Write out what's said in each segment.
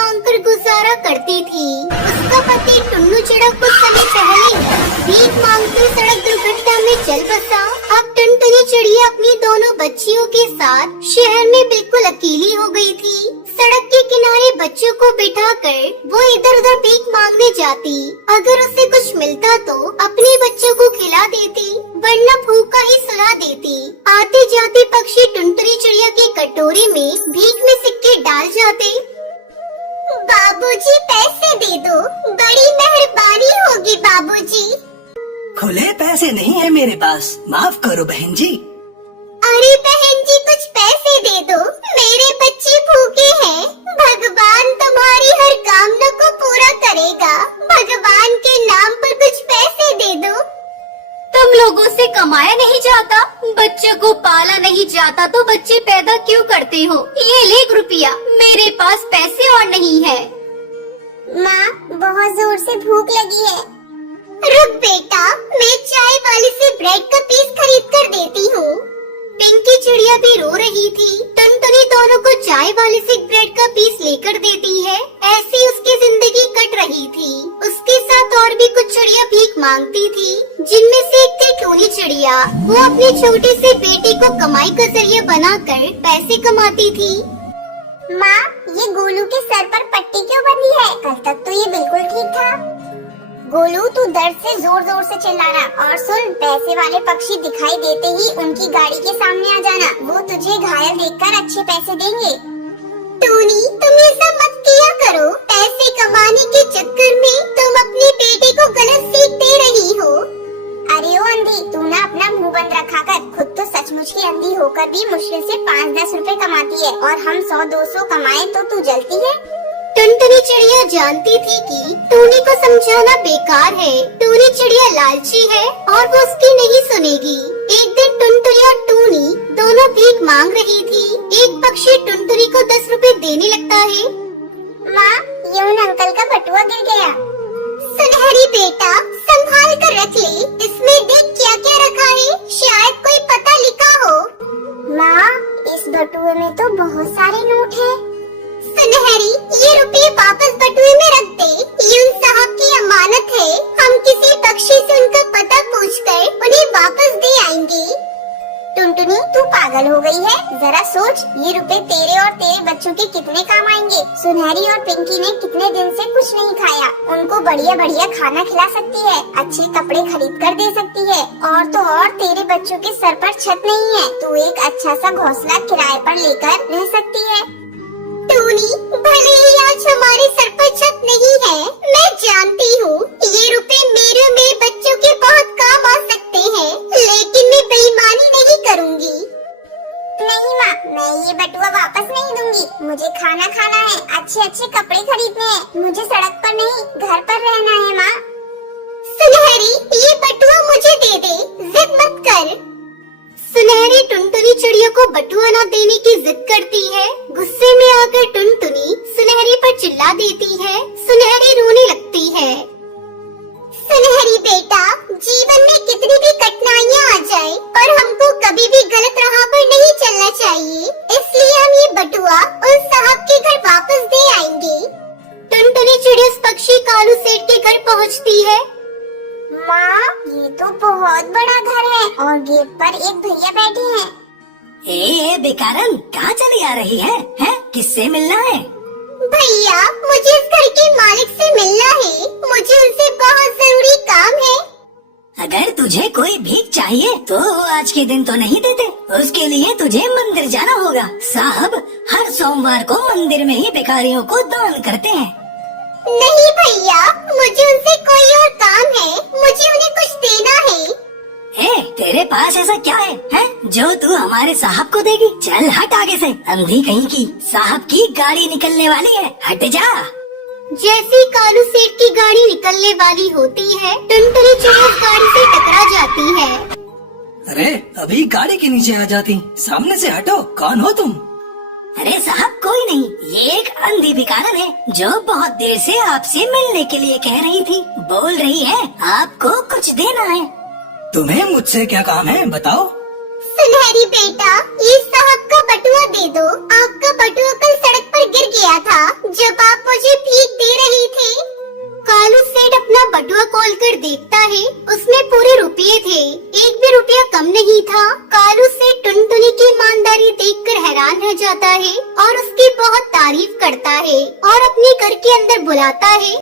मांगकर गुजारा करती थी। उसका पति टुन्नू चिड़िया कुछ समय पहले भीख मांगते सड़क दुर्घटना में चल बसा। अब टुनटुनी चिड़िया अपनी दोनों बच्चियों के साथ शहर में बिल्कुल अकेली हो गई थी। सड़क के किनारे बच्चों को बिठाकर वो इधर उधर भीख मांगने जाती। अगर उसे कुछ मिलता तो अपने बच्चों को खिला देती, वरना भूखा ही सुला देती। आते जाते पक्षी टुनटुनी चिड़िया की कटोरी में भीख में सिक्के डाल जाते। बाबूजी पैसे दे दो, बड़ी मेहरबानी होगी बाबूजी। खुले पैसे नहीं है मेरे पास, माफ करो बहन जी। अरे बहन जी कुछ पैसे दे दो, मेरे बच्चे भूखे हैं। भगवान तुम्हारी हर कामना को पूरा करेगा। भगवान के नाम पर कुछ पैसे दे दो। तुम लोगों से कमाया नहीं जाता, बच्चों को पाला नहीं जाता तो बच्चे पैदा क्यों करते हो? ये ले रुपया, मेरे पास पैसे और नहीं है। माँ बहुत जोर से भूख लगी है। रुक बेटा, मैं चाय वाली से ब्रेड का पीस खरीद कर देती हूँ। पिंकी चिड़िया भी रो रही थी। टुनटुनी दोनों को चाय वाले से ब्रेड का पीस लेकर देती है। ऐसी उसकी जिंदगी कट रही थी। उसके साथ और भी कुछ चिड़िया भीख मांगती थी, जिनमें से एक थी टूनी चिड़िया। वो अपने छोटे से बेटे को कमाई का जरिया बनाकर पैसे कमाती थी। माँ ये गोलू के सर पर पट्टी क्यों बंधी है? कल तक तो ये बिल्कुल ठीक था। गोलू तू दर्द से जोर जोर से चिल्ला रहा। और सुन, पैसे वाले पक्षी दिखाई देते ही उनकी गाड़ी के सामने आ जाना, वो तुझे घायल देखकर अच्छे पैसे देंगे। टूनी तुम ऐसा मत किया करो, पैसे कमाने के चक्कर में तुम अपने बेटे को गलत सीख दे रही हो। अरे ओ अंधी, तू ना अपना मुंह बंद रखा कर। खुद तो सचमुच की अंधी होकर भी मुश्किल से 5-10 रुपए कमाती है, और हम 100-200 कमाए तो तू जलती है। टुनटुनी चिड़िया जानती थी कि टूनी को समझाना बेकार है। टूनी चिड़िया लालची है और वो उसकी नहीं सुनेगी। एक दिन टुनटुनी और टूनी दोनों भीख मांग रही थी। एक पक्षी टुनटुनी को 10 रुपए देने लगता है। माँ ये उन अंकल का बटुआ गिर गया। सुनहरी बेटा संभाल कर रख ले, इसमें देख क्या क्या रखा है, शायद कोई पता लिखा हो। माँ इस बटुए में तो बहुत सारे नोट हैं। सुनहरी ये रुपये वापस बटुए में रख दे, ये उन साहब की अमानत है। हम किसी पक्षी से उनका पता पूछकर उन्हें वापस दे आएंगे। टुनटुनी तू पागल हो गई है? जरा सोच, ये रुपए तेरे और तेरे बच्चों के कितने काम आएंगे। सुनहरी और पिंकी ने कितने दिन से कुछ नहीं खाया, उनको बढ़िया बढ़िया खाना खिला सकती है, अच्छे कपड़े खरीद कर दे सकती है। और तो और तेरे बच्चों के सर पर छत नहीं है, तू एक अच्छा सा घोंसला किराए पर लेकर रह सकती है। टूनी भले ही आज हमारे सर पर छत नहीं है, मैं जानती हूँ ये रुपए मेरे बच्चों के बहुत काम आ सकते हैं, लेकिन मैं बेईमानी नहीं करूँगी। नहीं माँ, मैं ये बटुआ वापस नहीं दूंगी। मुझे खाना खाना है, अच्छे अच्छे कपड़े खरीदने हैं, मुझे सड़क पर नहीं घर पर रहना है। माँ सुनहरी ये बटुआ मुझे दे दे, जिद मत कर। सुनहरी टुनटुनी चिड़िया को बटुआ न देने की जिद करती है। गुस्से में आकर टुनटुनी सुनहरी पर चिल्ला देती है। सुनहरी रोने लगती है। सुनहरी बेटा, जीवन में कितनी भी कठिनाइयाँ आ जाए, पर हमको कभी भी गलत राह पर नहीं चलना चाहिए, इसलिए हम ये बटुआ उस साहब के घर वापस दे आएंगे। टुनटुनी चिड़िया उस पक्षी कालू सेठ के घर पहुँचती है। माँ ये तो बहुत बड़ा घर है और गेट पर एक भैया बैठे हैं। ए बेकारन, कहाँ चली आ रही है? किससे मिलना है? भैया मुझे इस घर के मालिक से मिलना है, मुझे उनसे बहुत जरूरी काम है। अगर तुझे कोई भीख चाहिए तो आज के दिन तो नहीं देते, उसके लिए तुझे मंदिर जाना होगा। साहब हर सोमवार को मंदिर में ही भिखारियों को दान करते हैं। नहीं भैया, मुझे उनसे कोई और काम है, मुझे उन्हें कुछ देना है। तेरे पास ऐसा क्या है जो तू हमारे साहब को देगी? चल हट आगे से, अंधी कहीं की। साहब की गाड़ी निकलने वाली है, हट जा। जैसी कालू सेठ की गाड़ी निकलने वाली होती है, टुनटुनी चिड़िया उस गाड़ी से टकरा जाती है। अरे अभी गाड़ी के नीचे आ जाती, सामने से हटो, कौन हो तुम? अरे साहब कोई नहीं, ये एक अंधी भिखारन है जो बहुत देर से आपसे मिलने के लिए कह रही थी। बोल रही है आपको कुछ देना है। तुम्हें मुझसे क्या काम है बताओ? सुनहरी बेटा, ये साहब का बटुआ दे दो। आपका बटुआ कल सड़क पर गिर गया था जब आप मुझे भीख दे रही थे। कालू सेठ अपना बटुआ खोलकर देखता है, उसमें पूरे रुपये थे, एक भी रुपया कम नहीं था। कालू सेठ टुनटुनी की ईमानदारी देखकर हैरान रह जाता है और उसकी बहुत तारीफ करता है और अपने घर के अंदर बुलाता है।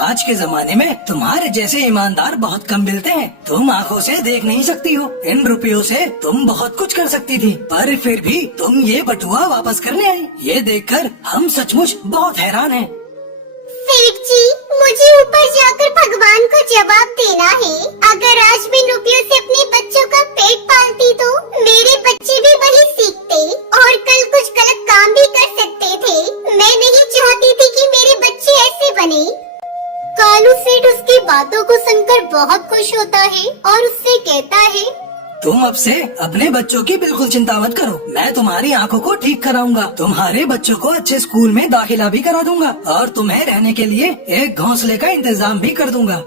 आज के जमाने में तुम्हारे जैसे ईमानदार बहुत कम मिलते हैं। तुम आंखों से देख नहीं सकती हो, इन रुपयों से तुम बहुत कुछ कर सकती थी, पर फिर भी तुम ये बटुआ वापस करने आई। ये देखकर हम सचमुच बहुत हैरान हैं। सेठ जी, मुझे ऊपर जाकर भगवान को जवाब देना है। अगर आज मैं रुपयों से अपने बच्चों का पेट पालती तो मेरे बच्चे भी वही सीखते और कल कुछ गलत काम भी कर सकते थे। मैं नहीं चाहती थी कि मेरे बच्चे ऐसे बने। कालू सेठ उसकी बातों को सुनकर बहुत खुश होता है और उससे कहता है, तुम अब से अपने बच्चों की बिल्कुल चिंता मत करो। मैं तुम्हारी आंखों को ठीक कराऊंगा, तुम्हारे बच्चों को अच्छे स्कूल में दाखिला भी करा दूंगा और तुम्हें रहने के लिए एक घोंसले का इंतजाम भी कर दूंगा।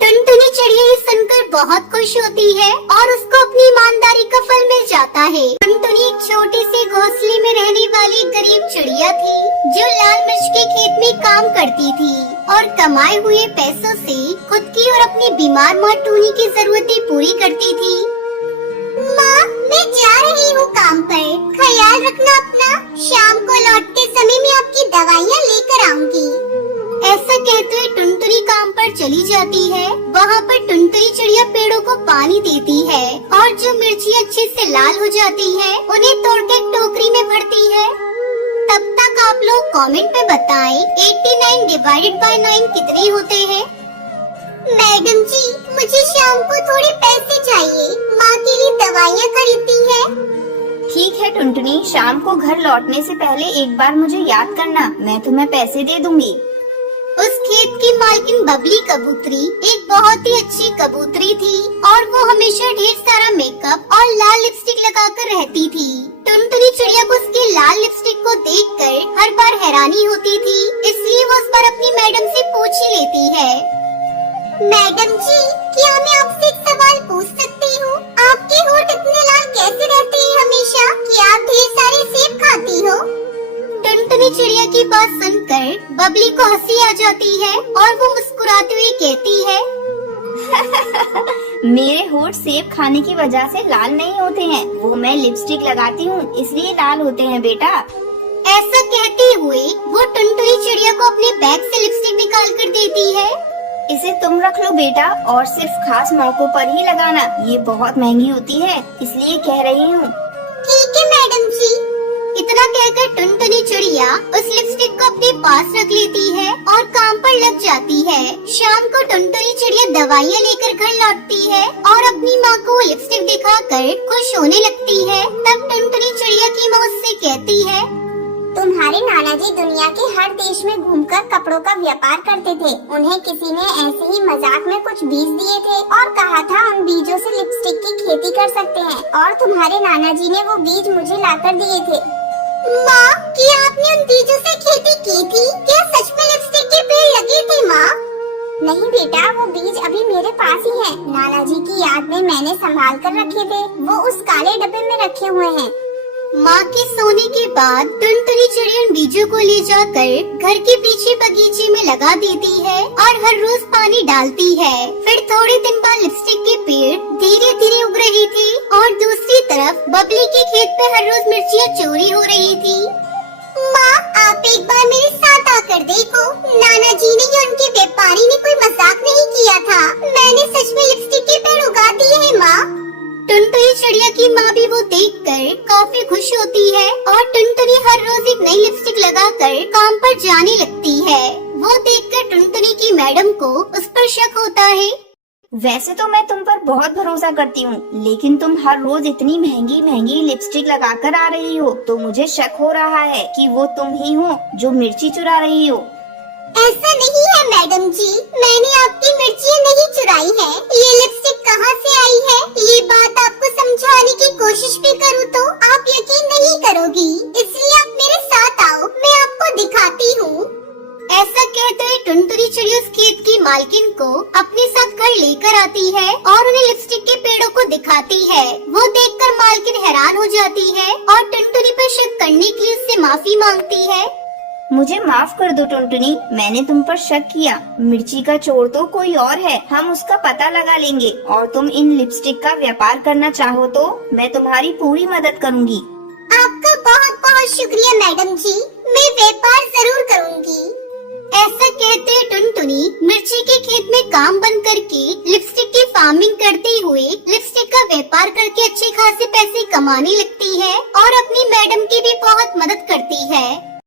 टुनटुनी चिड़िया ये सुनकर बहुत खुश होती है और उसको अपनी ईमानदारी का फल मिल जाता है। टुनटुनी एक छोटे से घोंसले में रहने वाली गरीब चिड़िया थी जो लाल मिर्च के खेत में काम करती थी और कमाए हुए पैसों से खुद की और अपनी बीमार माँ टूनी की जरूरतें पूरी करती थी। माँ, मैं जा रही हूँ काम पर, ख्याल रखना अपना। शाम को लौटते समय मैं आपकी दवाइयाँ लेकर आऊंगी। ऐसा कहते हुए टुनटुनी काम पर चली जाती है। वहाँ पर टुनटुनी चिड़िया पेड़ों को पानी देती है और जो मिर्ची अच्छे से लाल हो जाती है उन्हें तोड़कर टोकरी में भरती है। तब तक आप लोग कमेंट में बताएं 89 डिवाइडेड बाय 9 कितने होते हैं। मैडम जी, मुझे शाम को थोड़े पैसे चाहिए, माँ के लिए दवाइयाँ खरीदती है। ठीक है टुनटुनी, शाम को घर लौटने से पहले एक बार मुझे याद करना, मैं तुम्हें पैसे दे दूंगी। उस खेत की मालकिन बबली कबूतरी एक बहुत ही अच्छी कबूतरी थी और वो हमेशा ढेर सारा मेकअप और लाल लिपस्टिक लगाकर रहती थी। टुनटुनी चिड़िया को उसके लाल लिपस्टिक को देखकर हर बार हैरानी होती थी, इसलिए वो उस पर अपनी मैडम से पूछ ही लेती है। मैडम जी, क्या मैं आपसे एक सवाल पूछ सकती हूँ? आपके होंठ इतने लाल कैसे रहते हैं हमेशा? क्या आप ढेर सारे सेब खाती हो? टुनटुनी चिड़िया की बात सुनकर बबली को हंसी आ जाती है और वो मुस्कुराते हुए कहती है, मेरे होंठ सेब खाने की वजह से लाल नहीं होते हैं, वो मैं लिपस्टिक लगाती हूँ इसलिए लाल होते हैं बेटा। ऐसा कहते हुए वो टुनटुनी चिड़िया को अपने बैग से लिपस्टिक निकाल कर देती है। इसे तुम रख लो बेटा और सिर्फ खास मौकों पर ही लगाना, ये बहुत महंगी होती है इसलिए कह रही हूँ। ठीक है मैडम जी। इतना कहकर टुनटुनी चिड़िया उस लिपस्टिक को अपने पास रख लेती है और काम पर लग जाती है। शाम को टुनटुनी चिड़िया दवाइयाँ लेकर घर लौटती है और अपनी माँ को लिपस्टिक दिखाकर खुश होने लगती है। तब टुनटुनी चिड़िया की माँ उससे कहती है, तुम्हारे नाना जी दुनिया के हर देश में घूमकर कपड़ों का व्यापार करते थे। उन्हें किसी ने ऐसे ही मजाक में कुछ बीज दिए थे और कहा था उन बीजों से लिपस्टिक की खेती कर सकते हैं और तुम्हारे नाना जी ने वो बीज मुझे लाकर दिए थे। माँ, क्या आपने उन बीजों से खेती की थी? क्या सच में लिपस्टिक के पेड़ लगे थे माँ? नहीं बेटा, वो बीज अभी मेरे पास ही हैं। नाना जी की याद में मैंने संभाल कर रखे थे, वो उस काले डब्बे में रखे हुए हैं। माँ के सोने के बाद टुनटुनी चिड़िया उन बीजों को ले जाकर घर के पीछे बगीचे में लगा देती है और हर रोज पानी डालती है। फिर थोड़े दिन बाद लिपस्टिक के पेड़ धीरे धीरे उग रहे थे और दूसरी तरफ बबली के खेत पे हर रोज मिर्चियाँ चोरी हो रही थी। माँ, आप एक बार मेरे साथ आकर देखो, नाना जी ने या उनके व्यापारी ने कोई मजाक नहीं किया था। मैंने सच में लिपस्टिक के पेड़ उगा दिए हैं माँ। टुनटुनी चिड़िया की माँ भी वो देखकर काफी खुश होती है और टुनटुनी हर रोज एक नई लिपस्टिक लगाकर काम पर जाने लगती है। वो देखकर टुनटुनी की मैडम को उस पर शक होता है। वैसे तो मैं तुम पर बहुत भरोसा करती हूँ, लेकिन तुम हर रोज इतनी महंगी महंगी लिपस्टिक लगाकर आ रही हो तो मुझे शक हो रहा है कि वो तुम ही हो जो मिर्ची चुरा रही हो। ऐसा नहीं है मैडम जी, मैंने आपकी मिर्चियाँ नहीं चुराई है। ये लिपस्टिक कहाँ से आई है, ये बात आपको समझाने की कोशिश भी करूँ तो आप यकीन नहीं करोगी, इसलिए आप मेरे साथ आओ, मैं आपको दिखाती हूँ। ऐसा कहते हुए टुनटुनी चिड़िया उस खेत की मालकिन को अपने साथ घर लेकर आती है और उन्हें लिपस्टिक के पेड़ों को दिखाती है। वो देखकर मालकिन हैरान हो जाती है और टुनटुनी पर शक करने के लिए उससे माफी मांगती है। मुझे माफ कर दो टुनटुनी, मैंने तुम पर शक किया। मिर्ची का चोर तो कोई और है, हम उसका पता लगा लेंगे। और तुम इन लिपस्टिक का व्यापार करना चाहो तो मैं तुम्हारी पूरी मदद करूँगी। आपका बहुत बहुत शुक्रिया मैडम जी, मैं व्यापार जरूर करूँगी। ऐसा कहते टुनटुनी मिर्ची के खेत में काम बंद करके लिपस्टिक की फार्मिंग करते हुए लिपस्टिक का व्यापार करके अच्छे खासे पैसे कमाने लगती है और अपनी मैडम की भी बहुत मदद करती है।